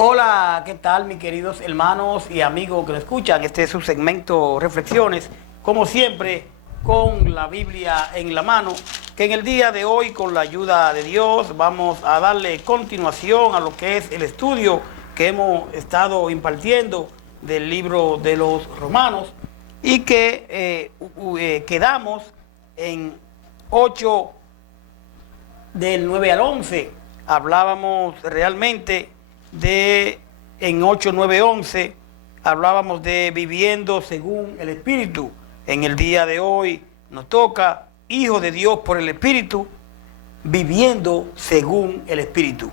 Hola, ¿qué tal mis queridos hermanos y amigos que nos escuchan? Este es su segmento Reflexiones, como siempre, con la Biblia en la mano, que en el día de hoy, con la ayuda de Dios, vamos a darle continuación a lo que es el estudio que hemos estado impartiendo del libro de los Romanos y que quedamos en 8 del 9 al 11. Hablábamos realmente en 8, 9, 11, hablábamos de viviendo según el Espíritu. En el día de hoy nos toca hijos de Dios por el Espíritu, viviendo según el Espíritu.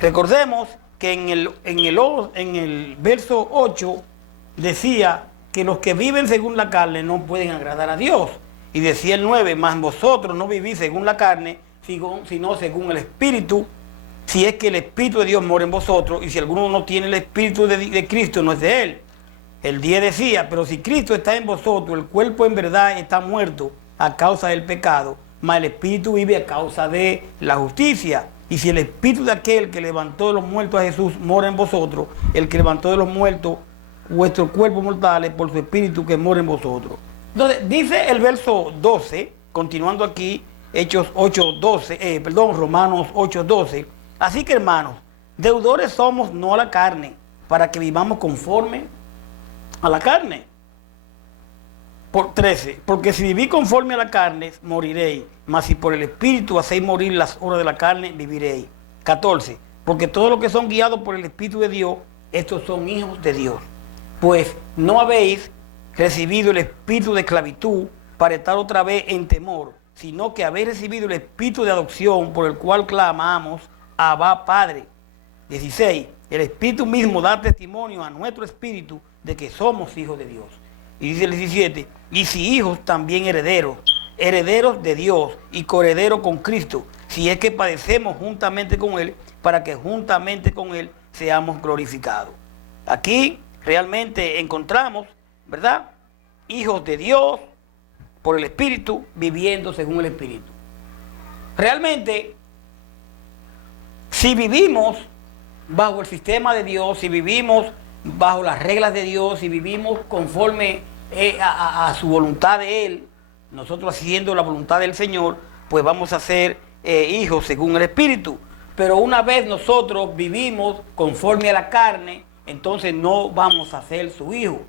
Recordemos que en el verso 8 decía que los que viven según la carne no pueden agradar a Dios. Y decía el 9, mas vosotros no vivís según la carne, sino según el Espíritu, si es que el Espíritu de Dios mora en vosotros, y si alguno no tiene el Espíritu de Cristo, no es de él. El 10 decía, pero si Cristo está en vosotros, el cuerpo en verdad está muerto a causa del pecado, mas el Espíritu vive a causa de la justicia. Y si el Espíritu de aquel que levantó de los muertos a Jesús mora en vosotros, el que levantó de los muertos vuestros cuerpos mortales por su Espíritu que mora en vosotros. Entonces, dice el verso 12, continuando aquí, Romanos 8:12. Así que, hermanos, deudores somos no a la carne, para que vivamos conforme a la carne. Por 13, porque si vivís conforme a la carne, moriréis, mas si por el Espíritu hacéis morir las obras de la carne, viviréis. 14, porque todos los que son guiados por el Espíritu de Dios, estos son hijos de Dios. Pues no habéis recibido el espíritu de esclavitud para estar otra vez en temor, sino que habéis recibido el espíritu de adopción por el cual clamamos, Abba Padre. 16. El Espíritu mismo da testimonio a nuestro espíritu de que somos hijos de Dios. Y dice el 17. Y si hijos, también herederos, herederos de Dios y coherederos con Cristo, si es que padecemos juntamente con Él, para que juntamente con Él seamos glorificados. Aquí realmente encontramos, ¿verdad? Hijos de Dios por el Espíritu, viviendo según el Espíritu. Realmente, si vivimos bajo el sistema de Dios, si vivimos bajo las reglas de Dios, si vivimos conforme a su voluntad de Él, nosotros haciendo la voluntad del Señor, pues vamos a ser hijos según el Espíritu. Pero una vez nosotros vivimos conforme a la carne, entonces no vamos a ser su hijo.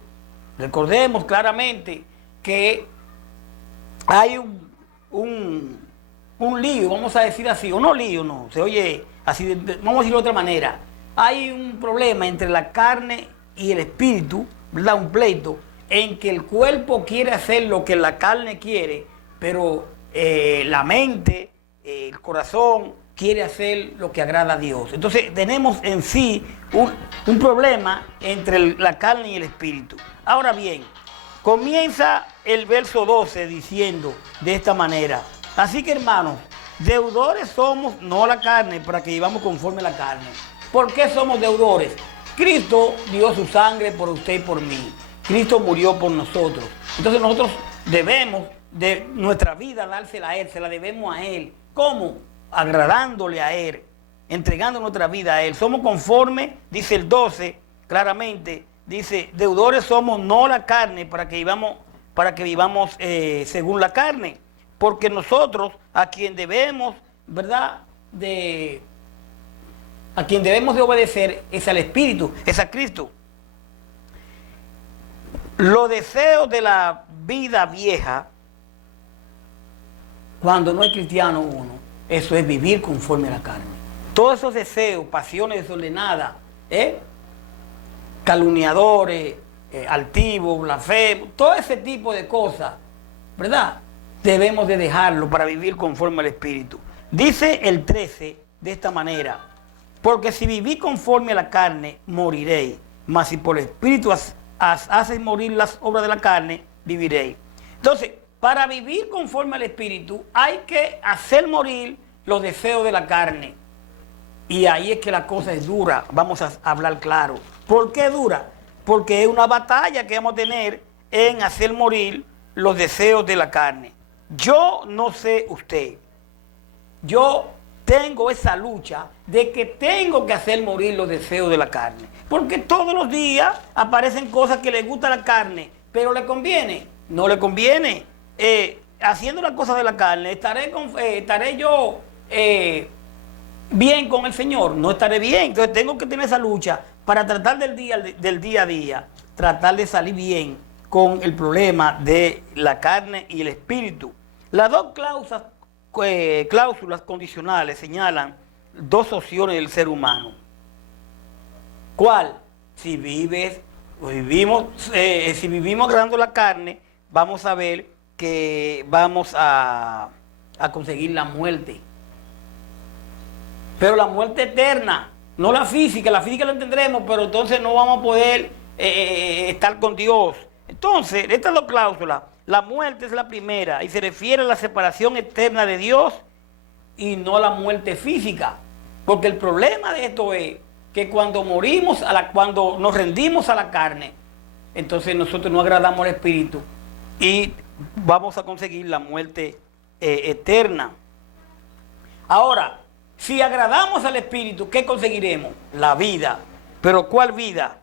Recordemos claramente que hay un lío, vamos a decir así, o no lío, no, se oye así, vamos a decirlo de otra manera. Hay un problema entre la carne y el espíritu, ¿verdad? Un pleito, en que el cuerpo quiere hacer lo que la carne quiere, pero la mente, el corazón, quiere hacer lo que agrada a Dios. Entonces tenemos en sí un problema entre la carne y el espíritu. Ahora bien, comienza el verso 12 diciendo de esta manera: así que, hermanos, deudores somos no a la carne, para que vivamos conforme a la carne. ¿Por qué somos deudores? Cristo dio su sangre por usted y por mí. Cristo murió por nosotros. Entonces nosotros debemos de nuestra vida dársela a Él, se la debemos a Él. ¿Cómo? Agradándole a Él, entregando nuestra vida a Él. Somos conformes, dice el 12 claramente, dice, deudores somos no a la carne, para que vivamos según la carne. Porque nosotros, a quien debemos, ¿verdad?, a quien debemos de obedecer es al Espíritu, es a Cristo. Los deseos de la vida vieja, cuando no es cristiano uno, eso es vivir conforme a la carne. Todos esos deseos, pasiones desordenadas, calumniadores, altivos, blasfemos, todo ese tipo de cosas, ¿verdad?, debemos de dejarlo para vivir conforme al Espíritu. Dice el 13 de esta manera: porque si vivís conforme a la carne, moriréis, mas si por el Espíritu haces morir las obras de la carne, viviréis. Entonces, para vivir conforme al Espíritu hay que hacer morir los deseos de la carne. Y ahí es que la cosa es dura, vamos a hablar claro. ¿Por qué dura? Porque es una batalla que vamos a tener en hacer morir los deseos de la carne. Yo no sé usted, yo tengo esa lucha de que tengo que hacer morir los deseos de la carne. Porque todos los días aparecen cosas que le gusta a la carne, pero le conviene. No le conviene. Haciendo las cosas de la carne, estaré yo bien con el Señor. No estaré bien. Entonces tengo que tener esa lucha para tratar del día a día, tratar de salir bien con el problema de la carne y el espíritu. Las dos cláusulas condicionales señalan dos opciones del ser humano. ¿Cuál? Si vivimos agradando la carne, vamos a ver que vamos a conseguir la muerte. Pero la muerte eterna, no la física la tendremos, pero entonces no vamos a poder estar con Dios. Entonces, estas dos cláusulas, la muerte es la primera y se refiere a la separación eterna de Dios y no la muerte física. Porque el problema de esto es que cuando cuando nos rendimos a la carne, entonces nosotros no agradamos al Espíritu y vamos a conseguir la muerte eterna. Ahora, si agradamos al Espíritu, ¿qué conseguiremos? La vida. ¿Pero cuál vida?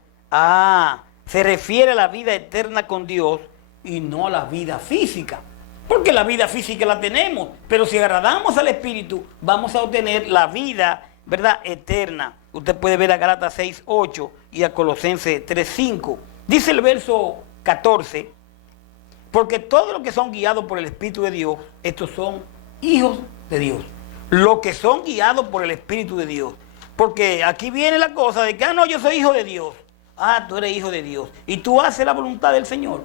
Se refiere a la vida eterna con Dios y no a la vida física. Porque la vida física la tenemos, pero si agradamos al Espíritu, vamos a obtener la vida, ¿verdad?, eterna. Usted puede ver a Gálatas 6:8 y a Colosenses 3:5. Dice el verso 14, porque todos los que son guiados por el Espíritu de Dios, estos son hijos de Dios. Los que son guiados por el Espíritu de Dios. Porque aquí viene la cosa de que, no, yo soy hijo de Dios. Tú eres hijo de Dios. ¿Y tú haces la voluntad del Señor?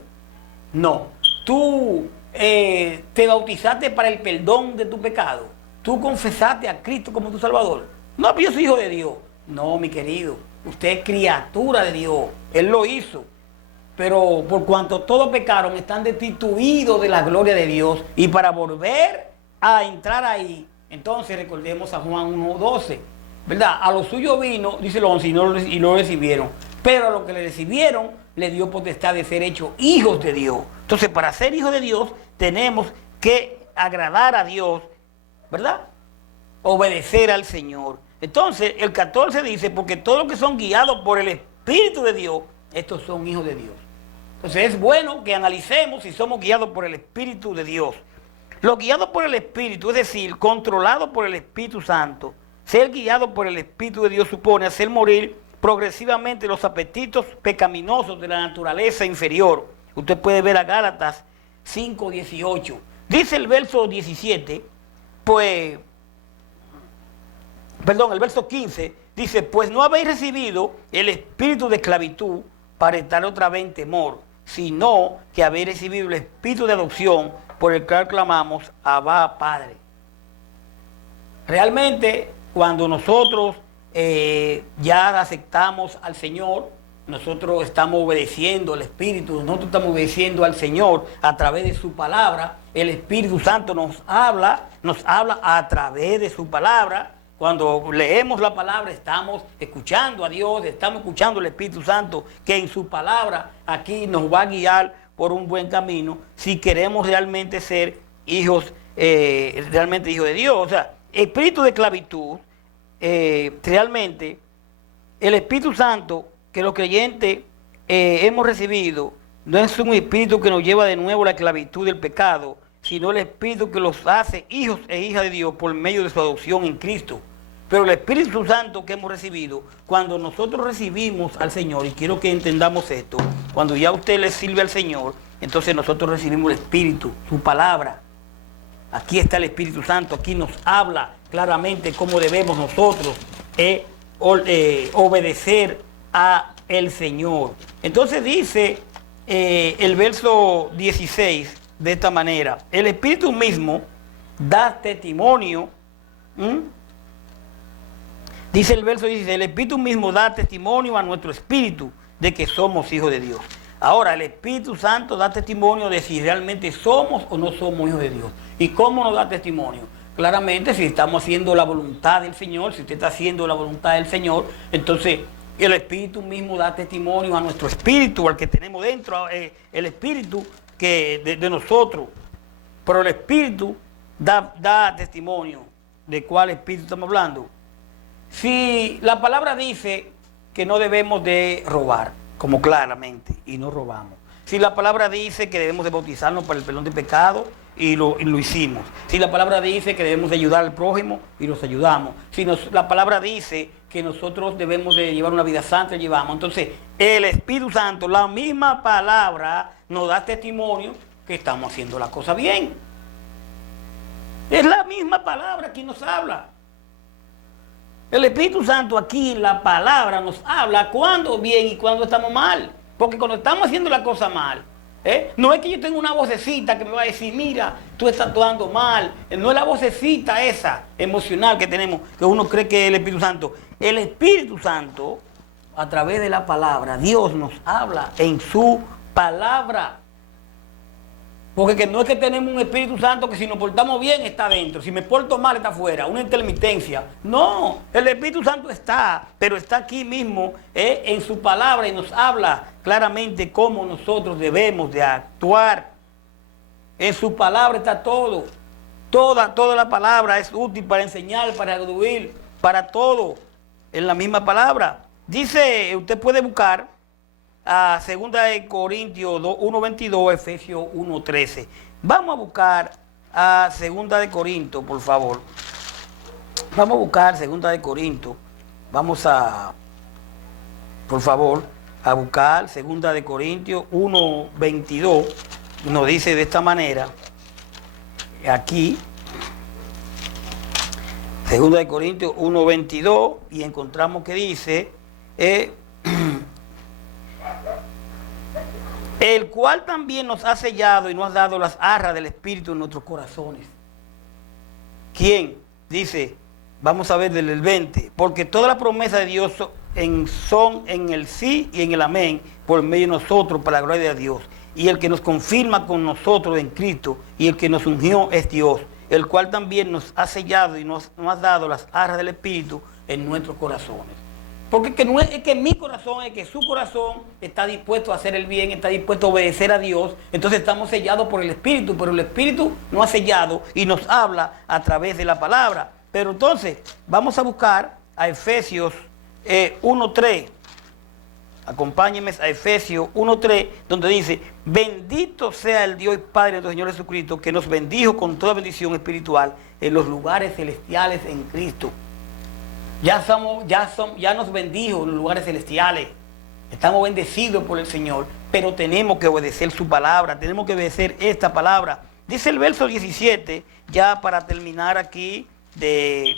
No. Tú te bautizaste para el perdón de tu pecado. Tú confesaste a Cristo como tu Salvador. No, pero yo soy hijo de Dios. No, mi querido. Usted es criatura de Dios. Él lo hizo. Pero por cuanto todos pecaron, están destituidos de la gloria de Dios. Y para volver a entrar ahí, entonces recordemos a Juan 1:12. ¿Verdad? A los suyos vino, dice el 11, y no lo recibieron. Pero a los que le recibieron, le dio potestad de ser hechos hijos de Dios. Entonces, para ser hijos de Dios, tenemos que agradar a Dios, ¿verdad? Obedecer al Señor. Entonces, el 14 dice, porque todos los que son guiados por el Espíritu de Dios, estos son hijos de Dios. Entonces, es bueno que analicemos si somos guiados por el Espíritu de Dios. Los guiados por el Espíritu, es decir, controlados por el Espíritu Santo, ser guiado por el Espíritu de Dios supone hacer morir progresivamente los apetitos pecaminosos de la naturaleza inferior. Usted puede ver a Gálatas 5:18. Dice el verso 17, el verso 15, dice, pues no habéis recibido el espíritu de esclavitud para estar otra vez en temor, sino que habéis recibido el espíritu de adopción por el cual clamamos, Abba, Padre. Realmente, cuando nosotros ya aceptamos al Señor, nosotros estamos obedeciendo al Espíritu, nosotros estamos obedeciendo al Señor a través de su palabra. El Espíritu Santo nos habla a través de su palabra. Cuando leemos la palabra estamos escuchando a Dios, estamos escuchando al Espíritu Santo que en su palabra aquí nos va a guiar por un buen camino si queremos realmente ser hijos de Dios. O sea, espíritu de esclavitud, realmente el Espíritu Santo que los creyentes hemos recibido no es un espíritu que nos lleva de nuevo a la esclavitud del pecado, sino el espíritu que los hace hijos e hijas de Dios por medio de su adopción en Cristo. Pero el Espíritu Santo que hemos recibido, cuando nosotros recibimos al Señor, y quiero que entendamos esto, cuando ya usted le sirve al Señor, entonces nosotros recibimos el Espíritu, su palabra. Aquí está el Espíritu Santo, aquí nos habla claramente cómo debemos nosotros obedecer a el Señor. Entonces dice el verso 16 de esta manera, el Espíritu mismo da testimonio. Dice el verso 16, el Espíritu mismo da testimonio a nuestro espíritu de que somos hijos de Dios. Ahora, el Espíritu Santo da testimonio de si realmente somos o no somos hijos de Dios. ¿Y cómo nos da testimonio? Claramente, si estamos haciendo la voluntad del Señor, si usted está haciendo la voluntad del Señor, entonces el Espíritu mismo da testimonio a nuestro espíritu, al que tenemos dentro, el espíritu de nosotros. Pero el Espíritu da testimonio de cuál espíritu estamos hablando. Si la palabra dice que no debemos de robar, como claramente, y no robamos. Si la palabra dice que debemos de bautizarnos para el perdón de pecado, y lo hicimos. Si la palabra dice que debemos de ayudar al prójimo, y los ayudamos. Si la palabra dice que nosotros debemos de llevar una vida santa, y llevamos. Entonces, el Espíritu Santo, la misma palabra, nos da testimonio que estamos haciendo la cosa bien. Es la misma palabra que nos habla. El Espíritu Santo aquí en la palabra nos habla cuando bien y cuando estamos mal. Porque cuando estamos haciendo la cosa mal, no es que yo tenga una vocecita que me va a decir, mira, tú estás actuando mal. No es la vocecita esa emocional que tenemos, que uno cree que es el Espíritu Santo. El Espíritu Santo, a través de la palabra, Dios nos habla en su palabra. Porque que no es que tenemos un Espíritu Santo que si nos portamos bien está dentro, si me porto mal está afuera, una intermitencia. No, el Espíritu Santo está, pero está aquí mismo en su palabra y nos habla claramente cómo nosotros debemos de actuar. En su palabra está todo. Toda la palabra es útil para enseñar, para educar, para todo. En la misma palabra. Dice, usted puede buscar a 2 de Corintios 1:22, Efesios 1:13. Vamos a buscar a 2 de Corintios, por favor. Vamos a buscar 2 de Corintios. Vamos a, por favor, a buscar 2 de Corintios 1:22. Nos dice de esta manera, aquí, 2 de Corintios 1:22, y encontramos que dice, el cual también nos ha sellado y nos ha dado las arras del Espíritu en nuestros corazones. ¿Quién? Dice, vamos a ver del 20, porque todas las promesas de Dios son en el sí y en el amén, por medio de nosotros, para la gloria de Dios. Y el que nos confirma con nosotros en Cristo, y el que nos ungió es Dios, el cual también nos ha sellado y nos ha dado las arras del Espíritu en nuestros corazones. Porque que no es que mi corazón, es que su corazón está dispuesto a hacer el bien, está dispuesto a obedecer a Dios. Entonces estamos sellados por el Espíritu, pero el Espíritu nos ha sellado y nos habla a través de la palabra. Pero entonces vamos a buscar a Efesios 1:3. Acompáñenme a Efesios 1:3, donde dice, bendito sea el Dios y Padre de nuestro Señor Jesucristo, que nos bendijo con toda bendición espiritual en los lugares celestiales en Cristo. Ya nos bendijo en los lugares celestiales. Estamos bendecidos por el Señor, pero tenemos que obedecer su palabra, tenemos que obedecer esta palabra. Dice el verso 17, ya para terminar aquí de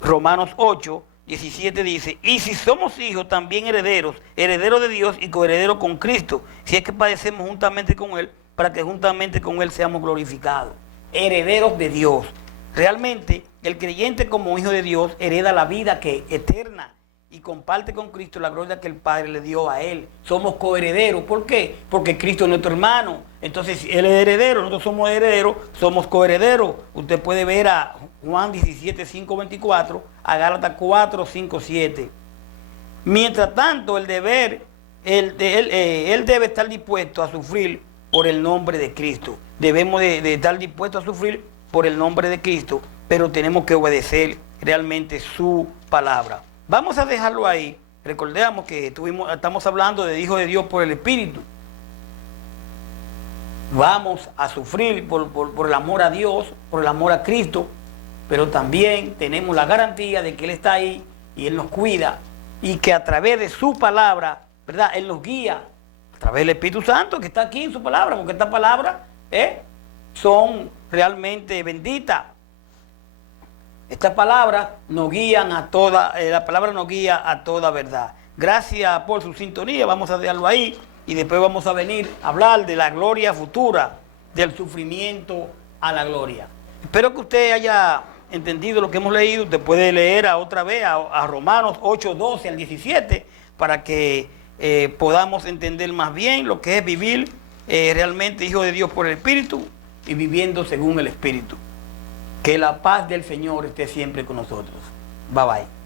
Romanos 8:17 dice, y si somos hijos, también herederos, herederos de Dios y coherederos con Cristo, si es que padecemos juntamente con Él, para que juntamente con Él seamos glorificados. Herederos de Dios. Realmente, el creyente como hijo de Dios hereda la vida que eterna y comparte con Cristo la gloria que el Padre le dio a Él. Somos coherederos. ¿Por qué? Porque Cristo es nuestro hermano. Entonces, si Él es heredero, nosotros somos herederos, somos coherederos. Usted puede ver a Juan 17:5-24, a Gálatas 4:5-7. Mientras tanto, él debe estar dispuesto a sufrir por el nombre de Cristo. Debemos de estar dispuestos a sufrir por el nombre de Cristo, pero tenemos que obedecer realmente su palabra. Vamos a dejarlo ahí. Recordemos que estamos hablando de Hijo de Dios por el Espíritu. Vamos a sufrir por el amor a Dios, por el amor a Cristo, pero también tenemos la garantía de que Él está ahí y Él nos cuida y que a través de su palabra, ¿verdad? Él nos guía a través del Espíritu Santo que está aquí en su palabra, porque esta palabra son realmente benditas. Estas palabras nos guían a toda, la palabra nos guía a toda verdad. Gracias por su sintonía, vamos a dejarlo ahí y después vamos a venir a hablar de la gloria futura, del sufrimiento a la gloria. Espero que usted haya entendido lo que hemos leído. Usted puede leer otra vez a Romanos 8:12-17 para que podamos entender más bien lo que es vivir realmente hijo de Dios por el Espíritu y viviendo según el Espíritu. Que la paz del Señor esté siempre con nosotros. Bye bye.